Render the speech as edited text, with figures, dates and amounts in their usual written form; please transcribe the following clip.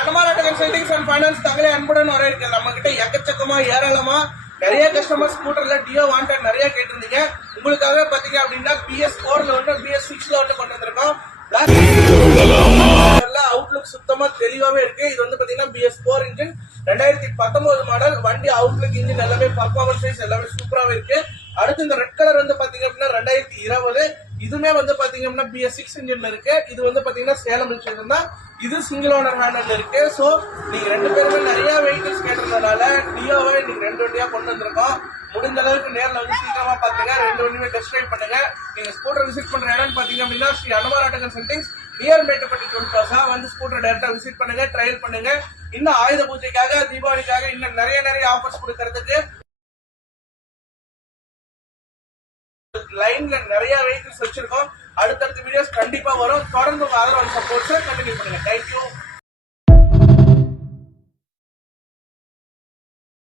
அனுமாராட்ட consultings and finance தங்களை அன்புடன் வர இருக்கு. நம்ம கிட்ட எக்கச்சக்கமா ஏராளமா நிறைய கஸ்டமர் ஸ்கூட்டர்ல டியோ வாண்டட் நிறைய கேட்டிருந்தீங்க. உங்களுக்காக பாத்தீங்க அப்படின்னா BS4ல ஒன்று BS6ல ஒன்று கொண்டு வந்திருக்கோம். அவுட்லுக் சுத்தமா தெளிவாவே இருக்கு. இது வந்து பாத்தீங்கன்னா BS4 இன்ஜின் 2019 மாடல் வண்டி. அவுட்லுக் இன்ஜின் எல்லாமே பர்ஃபார்மன்ஸ் வைஸ் எல்லாமே சூப்பராவே இருக்கு. அடுத்து இந்த ரெட் கலர் வந்து பாத்தீங்க அப்படின்னா 2020 இதுமே வந்து பாத்தீங்க அப்படின்னா BS6 இன்ஜின்ல இருக்கு. இது வந்து பாத்தீங்கன்னா சேலம் இன்ஜின் தான். இது சிங்கிள் ஓனர் ஹேண்டல் இருக்கு. சோ நீங்க ரெண்டு பேருமே நிறைய வெஹிக்கிள்ஸ் கேட்டதுனால டியோவை நீங்க ரெண்டு வண்டியா கொண்டு வந்திருக்கோம். முடிந்த அளவுக்கு நேரில் வந்து சீக்கிரமா பாத்துங்க. ரெண்டு வண்டியுமே டெஸ்ட் ட்ரைவ் பண்ணுங்க. நீங்க ஸ்கூட்டர் விசிட் பண்ற இடம் பாத்தீங்க அப்படின்னா ஸ்ரீ அனுமாராட்ட கன்சல்டிங்ஸ் நியர் மேட்டுப்பட்டி 12 வந்து ஸ்கூட்டர் டைரக்டா விசிட் பண்ணுங்க, ட்ரையல் பண்ணுங்க. இன்னும் ஆயுத பூஜைக்காக தீபாவளிக்காக இன்னும் நிறைய ஆஃபர்ஸ் கொடுக்கறதுக்கு லைன்ல நிறைய வெஹிக்கிள்ஸ் வச்சிருக்கோம். அடுத்தடுத்த வீடியோஸ் கண்டிப்பா வரும். தொடர்ந்து உங்க ஆதரவு சப்போர்ட்ஸ் கண்டினியூ பண்ணுங்க. தேங்க்யூ.